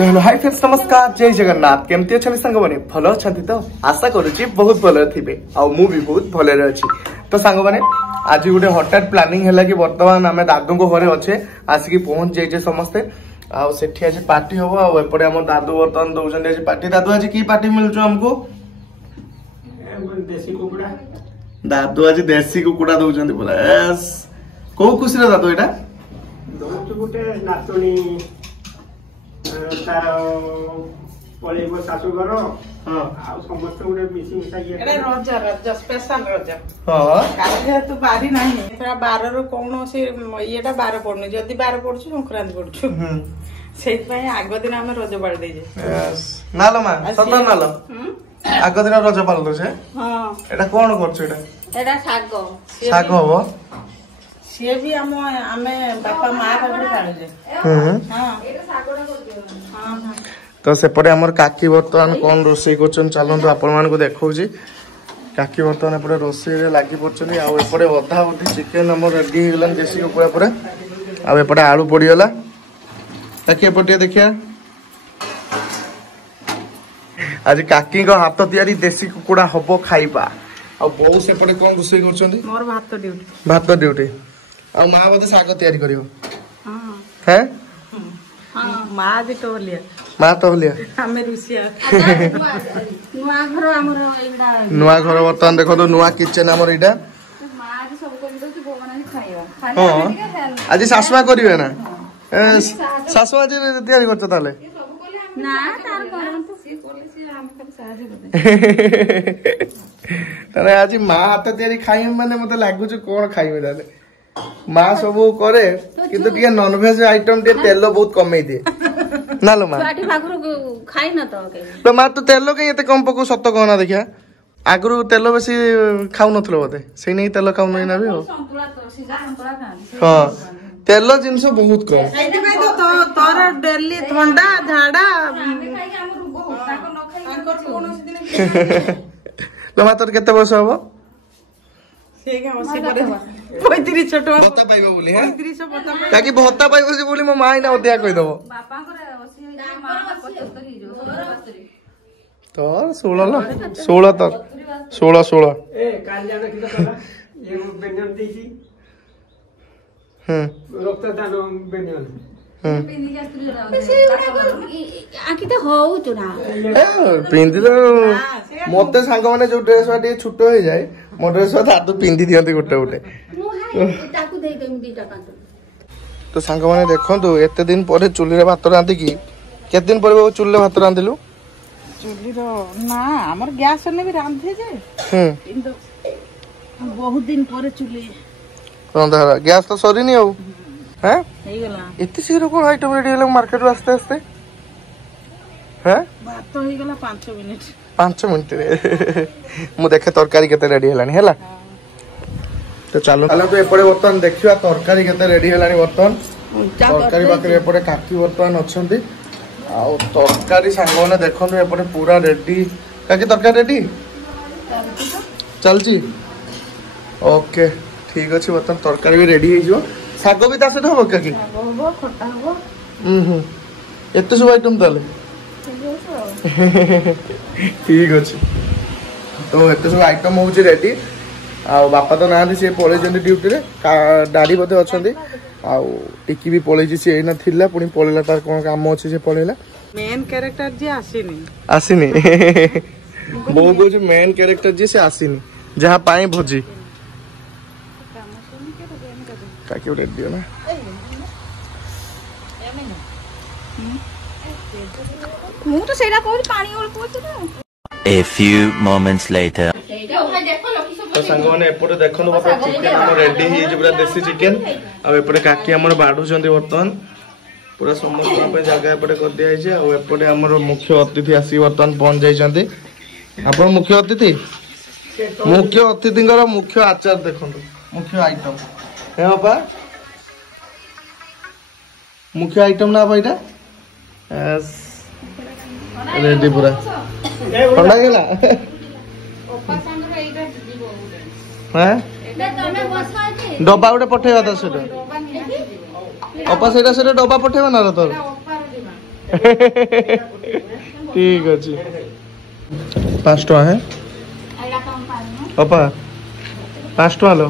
तो hello hi friends नमस्कार जय जगन्नाथ केमती अच्छा सांग मैंने भल अच्छा तो आशा करुच्ची बहुत भल थे मु भी बहुत भल अच्छी तो सांग मैंने आज गोटे हठात प्लानिंग है कि बर्तमान आम दादू घरे अच्छे आसिक पहुंच जाइए समस्ते आठी आज पार्टी हम आपटे आम दादू बर्तमान दौरान आज पार्टी दादू आज की पार्टी मिलूँ आमको देसी कुकुड़ा दादू आज देसी कुकुड़ा दौरान पूरा कौ खुशी दादू यहाँ गोटे नातुणी तार पलैब शाशुघर समस्त गोटे मिसी रज स्पेशल रज जेहेतु बारी ना बार कौन ये बार पड़ुनी जदि बार पड़ू संक्रांति पड़ू से आग दिन आम रज बाड़ नालो मा सत नालो आग दिन रज पाल दे एटा कौन कर साग हम सी भी आमे बापा माँ पालुजे तो सेपटे आमर काकी बर्तमान कौन रोसे कर चलतु आपण देखा काकी बर्तमान एपटे रोसे लगी पड़े आउे अधा अधी चिकेन आम रेडी हो गलान देसी कुकुड़ा पर आउे आलू पड़गला काकी एपटे देखिया आज काकी हाथ तैयारी देसी कुकुड़ा हम खाइबा आ बहु सेपटे कौन रोसे कर भात ड्यूटी आ माँ बोधे शाग तैयारी करियो हैं माँ भी टोलिया माँ टोलिया हमें रुसिया नुआ घर बर्तमान देखो नुआ किचन आमर इटा आज सासुमा करिवे ना सासु आज तैयारी करछ ताले ना तार करंतु तारे आज माँ हाथ तैयारी खाइ माने मते लागुछ कोन खाइबे ताले माँ सब करे किंतु टिके नॉनवेज आइटम टे तेल बहुत कमे दिए नालो माँ खाई न तो माँ तो तेल कहीं एते कम पको सत कहना देखिया आगु तेल बेसी खाऊ नथलो बोते से नहीं तेल खाऊ नहीं ना भी हो हां तेल जिंस बहुत कम तोर डेली ठंडा झाड़ा लो माँ तोर केते बयस हबो भत्ता पाइबो बोली हैं ताकि भत्ता पाइबो से बोली मो मां इना ओदिया कहि दबो तोर 16 तोर 16 ए काल जाना कि कला ये व्यंजन देसी रक्तदान व्यंजन पिंधि मत सांग मैंने जो ड्रेस टे छोट हो जाए मो ड्रेस दादू पिंधि दिखती गोटे गोटे तो सांग मैंने देखो एत दिन पर चुली भात रांधिकी केते दिन पर चुली भात रांधिलु चुली ना हमर गैस ने भी रांधे जे बहुत दिन पर चुली रंधा गैस तो सरी नहीं हो हैं इतनी शीघ्र कौन आइटम रेडी हो मार्केट आस्ते आस्ते हैं भात हो गला 5 मिनिट रे मु देखे तरकारी केते रेडी हेलानी हैला तो चलो तो एपटे बर्तमान देखिया तरकारी केते रेडी हेलानी बर्तमान तरकारी बाकरे एपटे काकी बर्तमान अछंती आ तरकारी सांग माने देखनु एपटे पूरा रेडी काकी तरकारी रेडी चलची ओके ठीक अछि बर्तमान तरकारी भी रेडी हे जो साग भी तासे हो काकी हो खटा हो एते सब आइटम ताले ठीक अच्छे तो एत सब आइटम हूँ रेडी आ बापा तो ना सी पलैं ड्यूटी रे डाडी बोधे अच्छा टिकी भी पलैची सी एना थिला पुणी पलैला तार कौन काम अच्छे से पलैला मेन कैरेक्टर जी आसीनी बहु कहूँ मेन कैरेक्टर जी से आसीनी जहाँ पाए भोजी काकी रेडी ना मु तो सेडा कोइ पानी ओल कोछ ना A few moments later तो संग माने एपटे देखनु बता चिकन हम रेडी ही जे पूरा देसी चिकन आ एपटे काकी हमर बाडू चंदी बर्तमान पूरा समस्त पे जगह एपटे कर दिया छै आ एपटे हमर मुख्य अतिथि आसी बर्तमान पहुंच जाई चंदी आपण मुख्य अतिथिंगर मुख्य आचार देखंतु मुख्य आइटम हे बाबा मुख्य आइटम ना भाईटा रेडी पूरा ठंडा गेला हां डब्बा गोटे पठेवा त सेटा अपा सेटा डब्बा पठेवा ना तोर ठीक अच्छे 5 टका है पापा 5 टका लो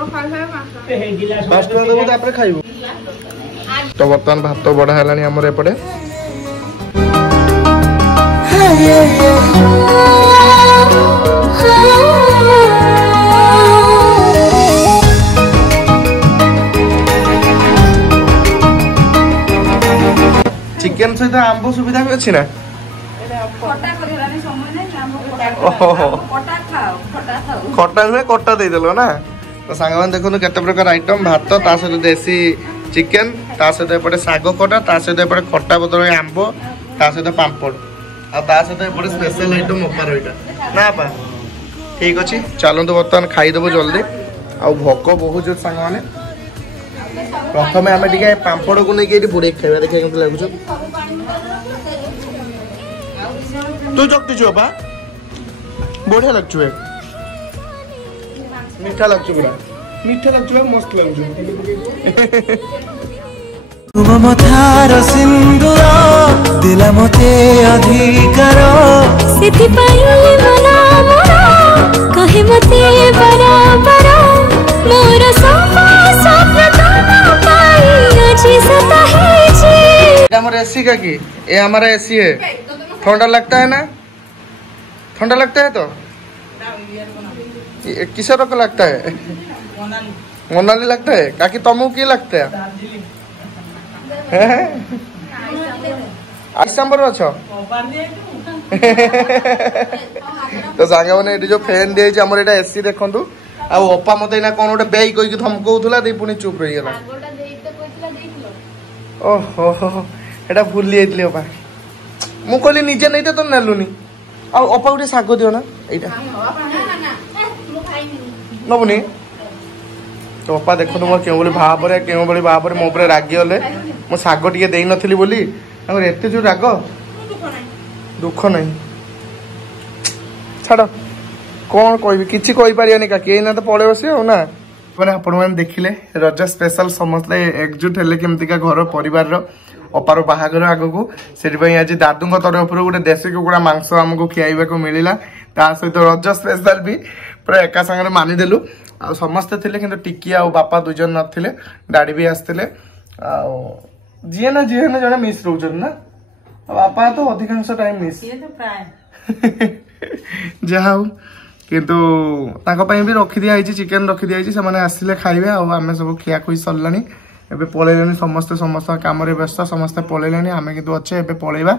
5 टका देबो तापर खाइबो तो बर्तमान भात बड़ा है आमर एपटे चिकेन सहित आंब सुविधा भी अच्छी ना खटा हुए कटा देदेल ना तो सांग मैंने देखो केते प्रकार आइटम भात ता सहित देसी चिकेन ता सहित एपटे साग खटा ता सहित एपटे खटा बदल आंब ता सहित पांपड़ आ ता सहित एपटे स्पेशल आइटम अपार एटा ना पा ठीक अच्छे चलतु बर्तमान खाईदेव जल्दी आ भोक बहुत जोर सांग मैंने प्रथम आम टे पांपड़ को लेकिन बुड़े खावा देखा केमती लगुच तू चकटी छु बा बढ़िया लगछु मीठा लगछु पूरा मीठा लगछु मस्त लगछु ममतार सिंदूर दिला मते अधिकार सिथि पाइले मना मोरा कहे मते बराबर मोर स्वप्न तो पाई अछि सता है जी ये हमारा एसी का की ये हमारा एसी है ठंडा लगता है ना ठंडा लगता है तो किसे रोक लगता है मोनाली लगता है काकी तुमको की लगता है डिसेम्बर अच्छो तो सांग मैंने जो फैन दिए आम ये एसी देखु आपा मत कौन गोटे बेई कहीकि धमकौला पुणी चुप रही गला ओहो एटा भूली जाइए अपा मु कहली निजे नहीं तो नेलुनी आपा गोटे शाग दियो ना नबुनी तो अपा देखो मोर क्यों भाव भाव मो पर रागिगले मो शाग टे दे नी बोली एत जो राग दुख नहीं छाड़ कौन कह कि कहीपर काकी ना तो पड़े बस ना मैंने आपण देखिले रज स्पेशल समस्ते एकजुट हेले केमतिका घर परिवार अपार बाहागर आगक से आज दादू तरफ गोटे देशी कुकुड़ा मांस आमको खियाइबा को मिलला ता सहित रज स्पेशल भी पूरा एका संगे मानिदेलु आ समस्ते थिले किंतु टिकी आ बापा दुजन नथिले डाडी भी आसथिले आ जीए ना जने मिस रहउछन ना बापा तो अधिकांश टाइम मिस जहा किंतु भी रखी दिया चिकेन रखी दिया से आसिले खाइबे आम सब खिया खुई सरलानी एबे पळेलानी समस्ते समस्त काम रे व्यस्त समस्ते पळेलानी आमे किंतु अच्छे एबे पळेबा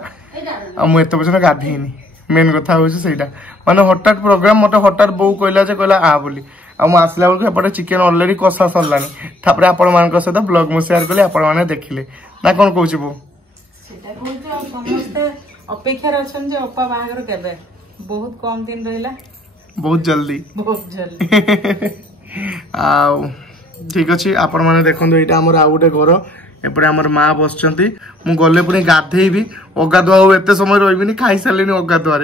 आ मु एते बजन गाधीनी मेन कथा होछि सेटा माने हठात प्रोग्राम मते हठात बो कहला आ बोली आ मु आसला बेलको एपटे चिकेन ऑलरेडी कसा सरलानी तापरे आपण मानक सहित ब्लॉग मु शेयर करले आपण माने देखिले ना कोन कहउछि बो सेटा कहउछि समस्ते अपेक्षा रछन जे अपा बाहागर केबे बहुत कम दिन रहिला बहुत जल्दी आ ठीक अच्छे आपण मैंने देखो यहाँ आम आउ गोटे घर एपटे आमर माँ बसचंती मु गले पुणी गाधेबी अगाधुआ एत समय रही खाई सारे अगाधुआ